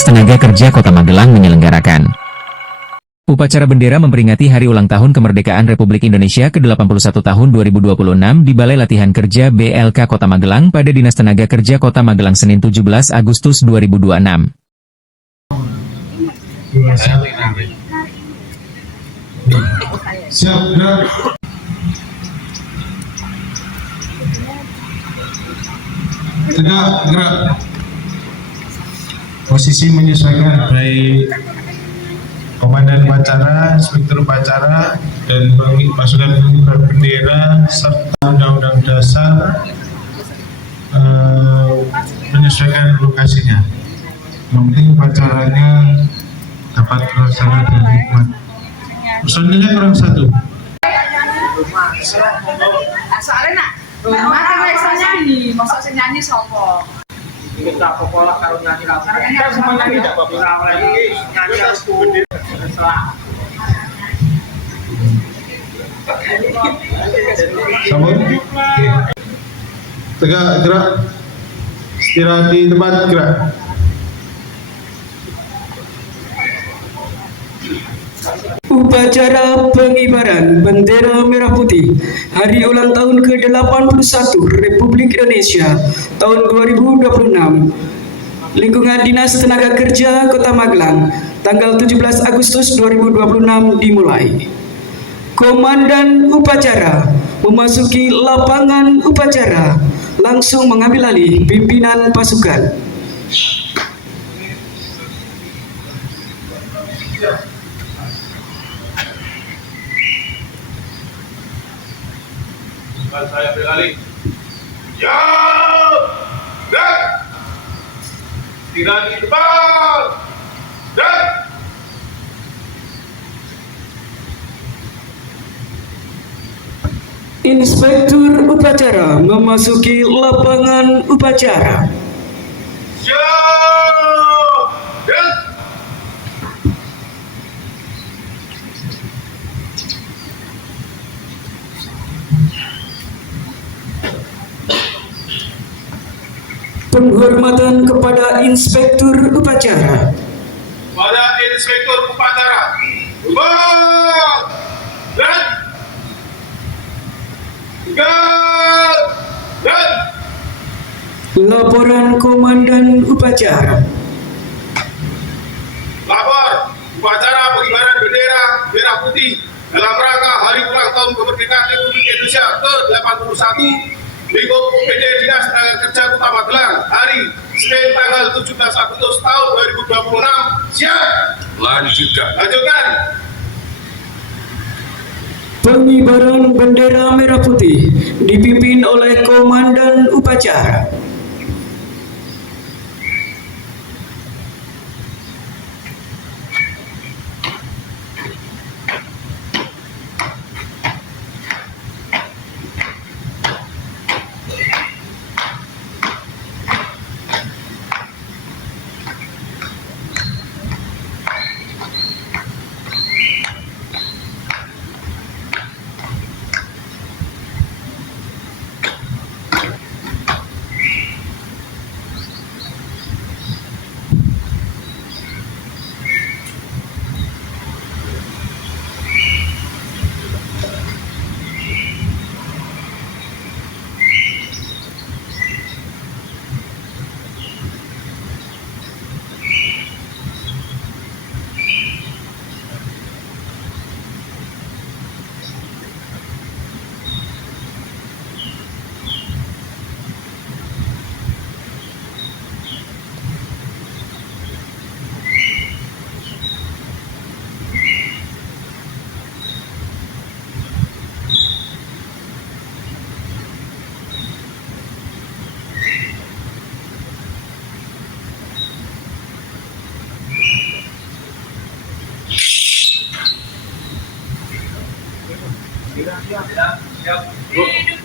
Dinas Tenaga Kerja Kota Magelang menyelenggarakan. Upacara bendera memperingati Hari Ulang Tahun Kemerdekaan Republik Indonesia ke-81 tahun 2026 di Balai Latihan Kerja BLK Kota Magelang pada Dinas Tenaga Kerja Kota Magelang Senin 17 Agustus 2026. Siap, gerak. Tegak, gerak. Posisi menyesuaikan baik Komandan Upacara, Inspektur Upacara, dan pasukan pengibar bendera serta Undang-Undang Dasar menyesuaikan lokasinya. Yang penting upacaranya dapat terlaksana dengan hikmat. Personilnya kurang satu. Soalnya nak, mana misalnya ini, masuk nyanyi sopo. Kita pokoknya kalau nyanyi lagu, kita semua nyanyi tidak apa-apa. Lagi nyanyi harus bendera. Sambut. Tegak, gerak. Istirahat di tempat, gerak. Upacara pengibaran bendera merah putih Hari Ulang Tahun ke-81 Republik Indonesia tahun 2026 lingkungan Dinas Tenaga Kerja Kota Magelang tanggal 17 Agustus 2026 dimulai. Komandan upacara memasuki lapangan upacara langsung mengambil alih pimpinan pasukan. Saya beralih. Ya, dan tidak di depan, dan Inspektur upacara memasuki lapangan upacara. ya, dan Penghormatan kepada Inspektur upacara. pada Inspektur Upacara. Buat, dan dan Laporan Komandan upacara. lapor upacara pengibaran bendera merah putih dalam rangka Hari Ulang Tahun Kemerdekaan Republik Indonesia ke-81 lingkup UPD Dinas Tenaga Kerja Kota Magelang hari Senin tanggal 17 Agustus tahun 2026. Siap. Lanjutkan. Pengibaran bendera merah putih dipimpin oleh Komandan upacara.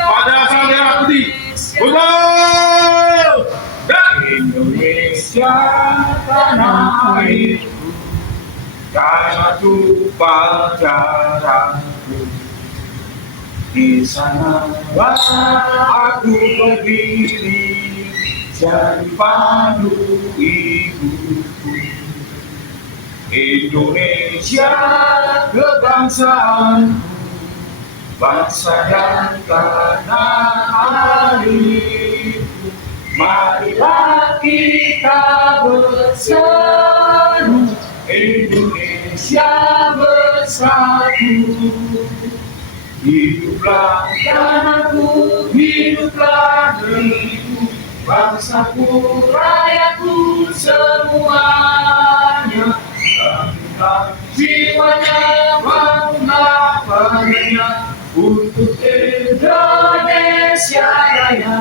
Pada sang merah putih. Betul. Dan Indonesia tanah airku, tanah tumpah darahku. Di sanalah aku berdiri, jadi pandu ibuku. Indonesia kebangsaan, bangsa dan tanah airku. Marilah kita bersatu, Indonesia bersatu. Hiduplah tanahku, hiduplah negeriku, bangsaku, rakyatku semuanya. Bangunlah jiwanya, bangunlah padanya untuk Indonesia Raya.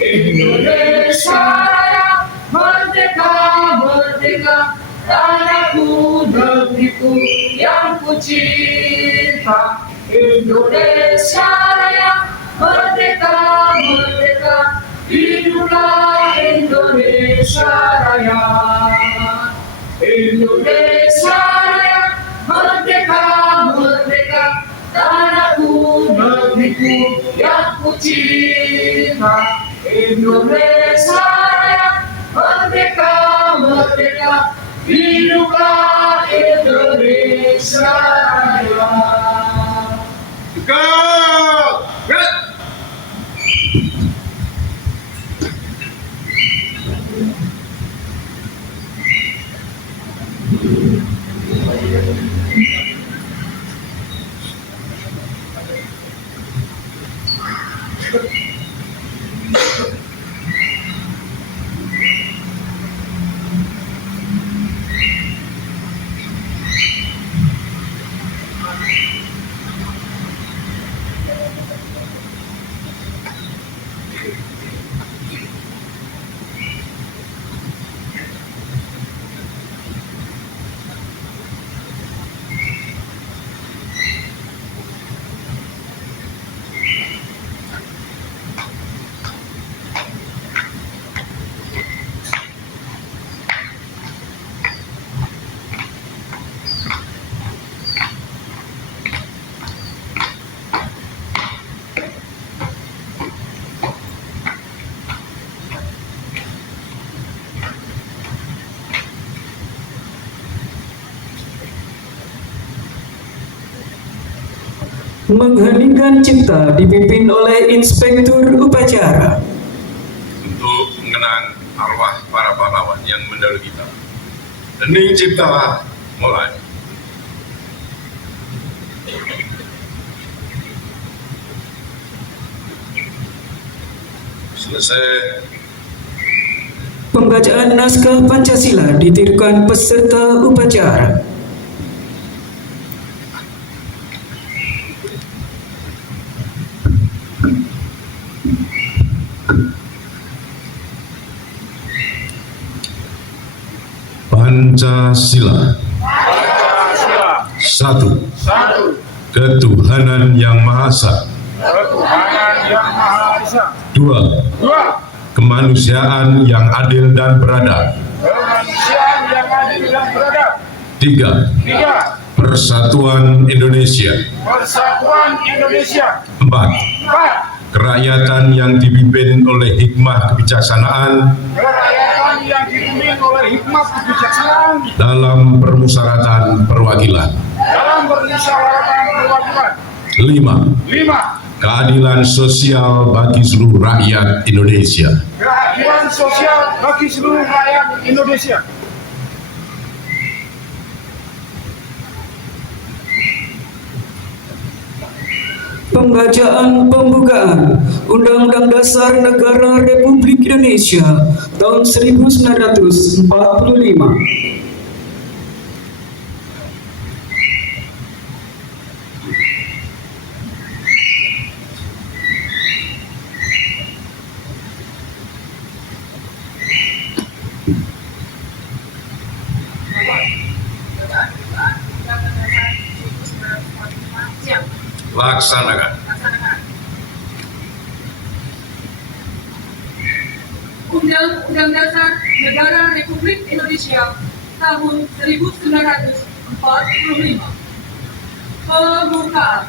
Indonesia Raya, merdeka, merdeka, tanahku, negeriku yang ku cinta. Indonesia Raya, merdeka, merdeka, hiduplah Indonesia Raya. Indonesia Raya, merdeka, merdeka, tanahku, negeriku yang ku cinta. Indonesia Raya, merdeka, merdeka, hiduplah Indonesia Raya. Go! Red! Mengheningkan cipta dipimpin oleh Inspektur Upacara. Untuk mengenang arwah para pahlawan yang mendahului kita. Hening cipta mulai. Selesai. Pembacaan naskah Pancasila ditirukan peserta upacara. Pancasila. Satu. Ketuhanan Yang Maha Esa. Dua. Kemanusiaan yang adil dan beradab. Tiga. Persatuan Indonesia. Empat. Kerakyatan yang dipimpin oleh hikmah kebijaksanaan dalam permusyawaratan perwakilan. Lima. Keadilan sosial bagi seluruh rakyat Indonesia. Pembacaan pembukaan Undang-Undang Dasar Negara Republik Indonesia tahun 1945. Laksanakan. Undang-Undang Dasar Negara Republik Indonesia tahun 1945. Pembukaan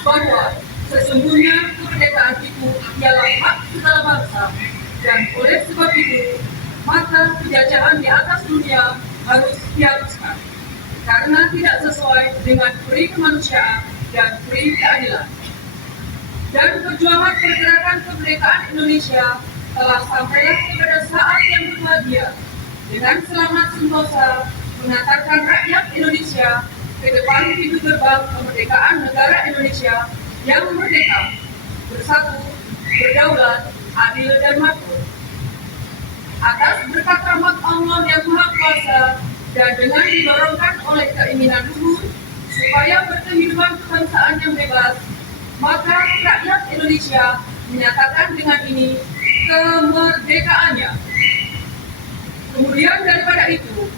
bahwa sesungguhnya kemerdekaan itu ialah hak segala bangsa, dan oleh sebab itu maka penjajahan di atas dunia harus dihapuskan karena tidak sesuai dengan peri kemanusiaan dan peri keadilan. Dan perjuangan pergerakan kemerdekaan Indonesia telah sampailah kepada saat yang berbahagia dengan selamat sentosa mengantarkan rakyat Indonesia ke depan pintu gerbang kemerdekaan negara Indonesia yang merdeka, bersatu, berdaulat, adil dan makmur. Atas berkat rahmat Allah yang Maha Kuasa dan dengan didorongkan oleh keinginan luhur supaya berkehidupan kebangsaan yang bebas, maka rakyat Indonesia menyatakan dengan ini kemerdekaannya. Kemudian daripada itu,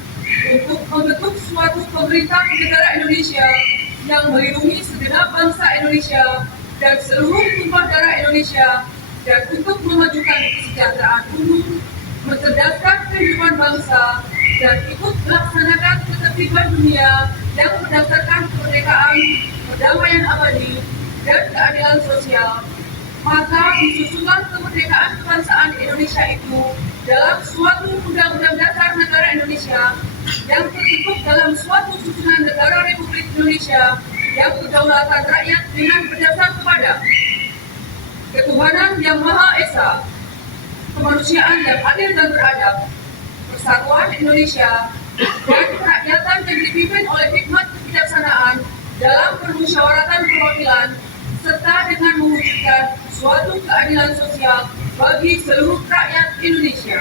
untuk membentuk suatu pemerintah negara Indonesia yang melindungi segenap bangsa Indonesia dan seluruh tumpah darah Indonesia, dan untuk memajukan kesejahteraan umum, mencerdaskan kehidupan bangsa, dan ikut melaksanakan ketertiban dunia yang berdasarkan kemerdekaan, perdamaian abadi, dan keadilan sosial, maka disusunlah kemerdekaan kebangsaan Indonesia itu dalam suatu undang-undang dasar negara Indonesia yang terbentuk dalam suatu susunan negara Republik Indonesia yang kedaulatan rakyat dengan berdasar kepada ketuhanan yang Maha Esa, kemanusiaan yang adil dan beradab, persatuan Indonesia, dan kerakyatan yang dipimpin oleh hikmat kebijaksanaan dalam permusyawaratan perwakilan, serta dengan mewujudkan suatu keadilan sosial bagi seluruh rakyat Indonesia.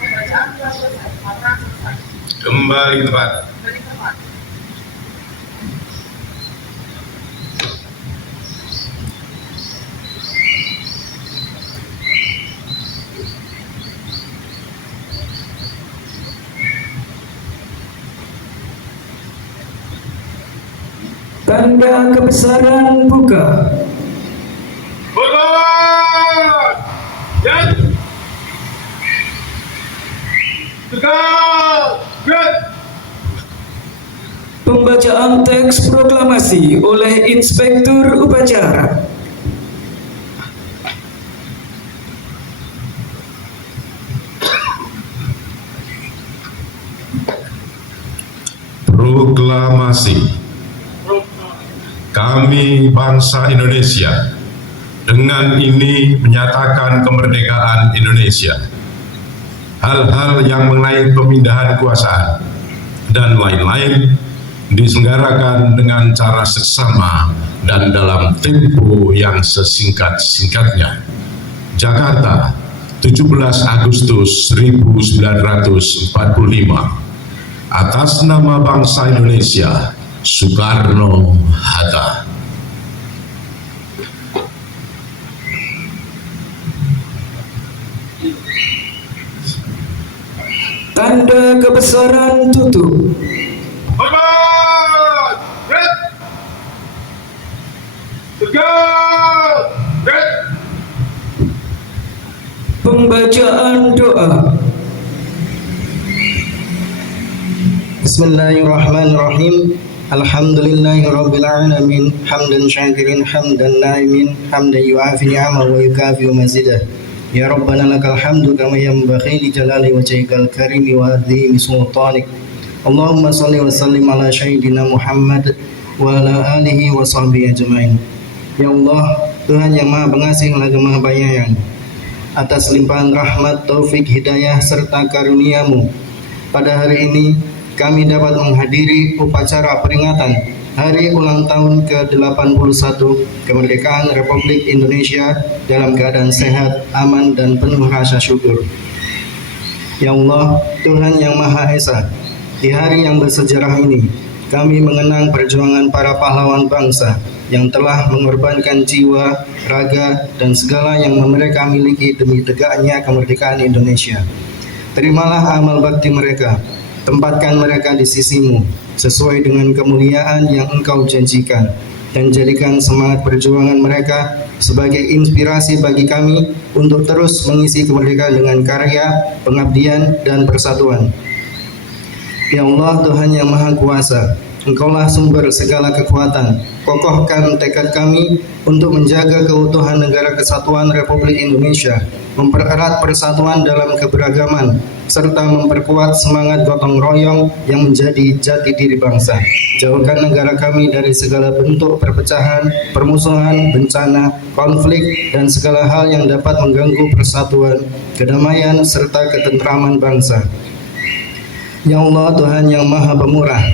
Pembacaan telah selesai. Maka selesai. Kembali tempat. Dari tempat. Tanda kebesaran buka. Hormat! Dan tegak! Gerak! Pembacaan teks proklamasi oleh Inspektur Upacara. Proklamasi. Kami bangsa Indonesia dengan ini menyatakan kemerdekaan Indonesia. Hal-hal yang mengenai pemindahan kekuasaan dan lain-lain diselenggarakan dengan cara seksama dan dalam tempo yang sesingkat-singkatnya. Jakarta, 17 Agustus 1945. Atas nama bangsa Indonesia, Soekarno-Hatta. Tanda kebesaran tutup. Hormat! Gerak! Tegak! Gerak! Pembacaan doa. Bismillahirrahmanirrahim. Alhamdulillahirabbil alamin, hamdan syakirin hamdan naimin, hamdan yuafi ni'amahu wa yukafi mazidah. Ya Rabbana lakal hamdu kama yanbaghi li jalali wajhikal karimi wa azimi sultanik. Allahumma shalli wa sallim ala sayyidina Muhammad wa ala alihi wa sahbihi ajmain. Ya Allah, Tuhan yang Maha Pengasih lagi Maha Penyayang, atas limpahan rahmat, taufik, hidayah serta karunia-Mu, pada hari ini kami dapat menghadiri upacara peringatan Hari Ulang Tahun ke-81 Kemerdekaan Republik Indonesia dalam keadaan sehat, aman, dan penuh rasa syukur. Ya Allah, Tuhan yang Maha Esa, di hari yang bersejarah ini, kami mengenang perjuangan para pahlawan bangsa yang telah mengorbankan jiwa, raga, dan segala yang mereka miliki demi tegaknya kemerdekaan Indonesia. Terimalah amal bakti mereka, tempatkan mereka di sisi-Mu sesuai dengan kemuliaan yang Engkau janjikan, dan jadikan semangat perjuangan mereka sebagai inspirasi bagi kami untuk terus mengisi kemerdekaan dengan karya, pengabdian, dan persatuan. Ya Allah, Tuhan yang Maha Kuasa, Engkaulah sumber segala kekuatan. Kokohkan tekad kami untuk menjaga keutuhan Negara Kesatuan Republik Indonesia, mempererat persatuan dalam keberagaman, serta memperkuat semangat gotong royong yang menjadi jati diri bangsa. Jauhkan negara kami dari segala bentuk perpecahan, permusuhan, bencana, konflik, dan segala hal yang dapat mengganggu persatuan, kedamaian, serta ketentraman bangsa. Ya Allah, Tuhan yang Maha Pemurah,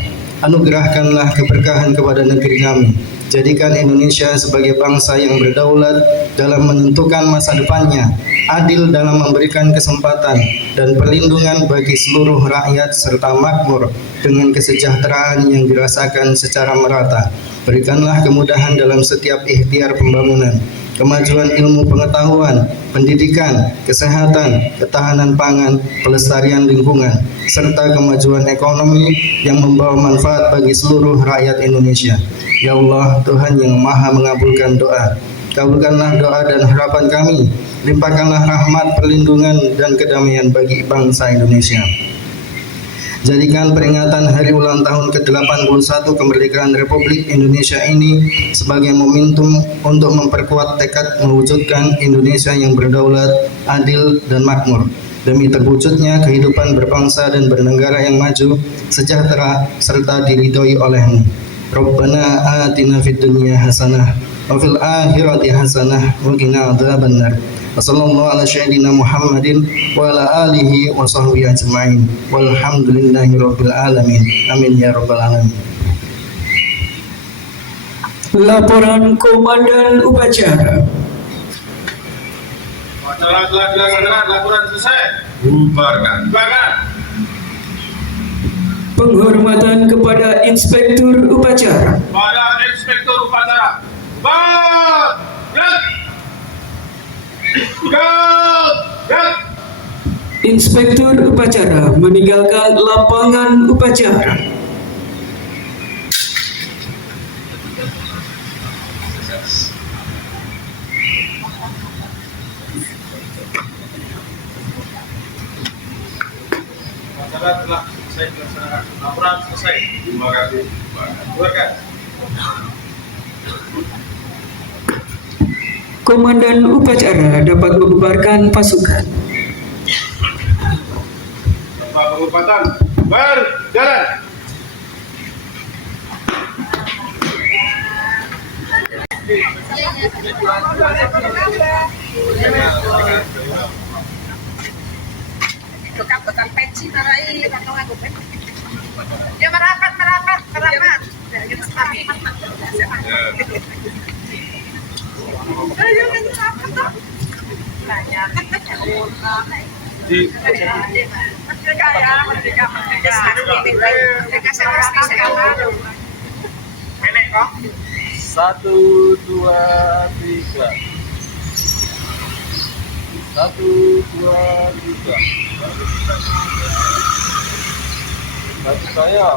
anugerahkanlah keberkahan kepada negeri kami. Jadikan Indonesia sebagai bangsa yang berdaulat dalam menentukan masa depannya, adil dalam memberikan kesempatan dan perlindungan bagi seluruh rakyat, serta makmur dengan kesejahteraan yang dirasakan secara merata. Berikanlah kemudahan dalam setiap ikhtiar pembangunan, kemajuan ilmu pengetahuan, pendidikan, kesehatan, ketahanan pangan, pelestarian lingkungan, serta kemajuan ekonomi yang membawa manfaat bagi seluruh rakyat Indonesia. Ya Allah, Tuhan yang Maha mengabulkan doa, kabulkanlah doa dan harapan kami, limpahkanlah rahmat, perlindungan, dan kedamaian bagi bangsa Indonesia. Jadikan peringatan hari ulang tahun ke-81 kemerdekaan Republik Indonesia ini sebagai momentum untuk memperkuat tekad mewujudkan Indonesia yang berdaulat, adil, dan makmur, demi terwujudnya kehidupan berbangsa dan bernegara yang maju, sejahtera, serta diridhoi oleh-Mu. Rabbana atina fid dunya hasanah wa fil akhirati hasanah wa qina adzabannar. Wassallallahu ala sayyidina Muhammadin wa ala alihi wa sahbihi ajma'in. Walhamdulillahi rabbil alamin. Amin ya rabbal alamin. Laporan Komandan Upacara. Acara telah dilaksanakan, laporan selesai. Bubarkan. Bubarkan. Penghormatan kepada Inspektur Upacara. Pada Inspektur Upacara. Gerak. Gerak. Inspektur Upacara meninggalkan lapangan upacara. Acara telah selesai dilaksanakan. Laporan selesai. Terima kasih. Bubarkan. Komandan Upacara dapat membubarkan pasukan. Tanpa penghormatan. Berjalan. Tukang pensi tarai, ya merapat. Ayo kan merapat tuh. Banyak. Merdeka ya, merdeka. Merdeka sekarang. Enak kok. 1, 2, 3. 1, 2, 3. Bantu saya.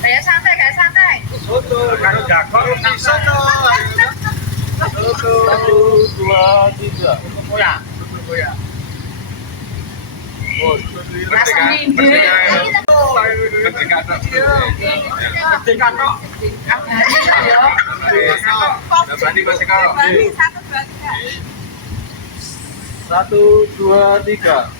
Kayak santai. Kalau jago bisa tuh. 1, 2, 3. Goyang. Rasa minggu. Satu, dua, tiga.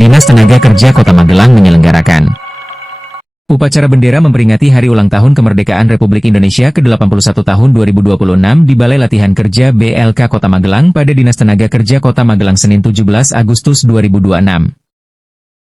Dinas Tenaga Kerja Kota Magelang menyelenggarakan upacara bendera memperingati Hari Ulang Tahun Kemerdekaan Republik Indonesia ke-81 tahun 2026 di Balai Latihan Kerja BLK Kota Magelang pada Dinas Tenaga Kerja Kota Magelang Senin 17 Agustus 2026.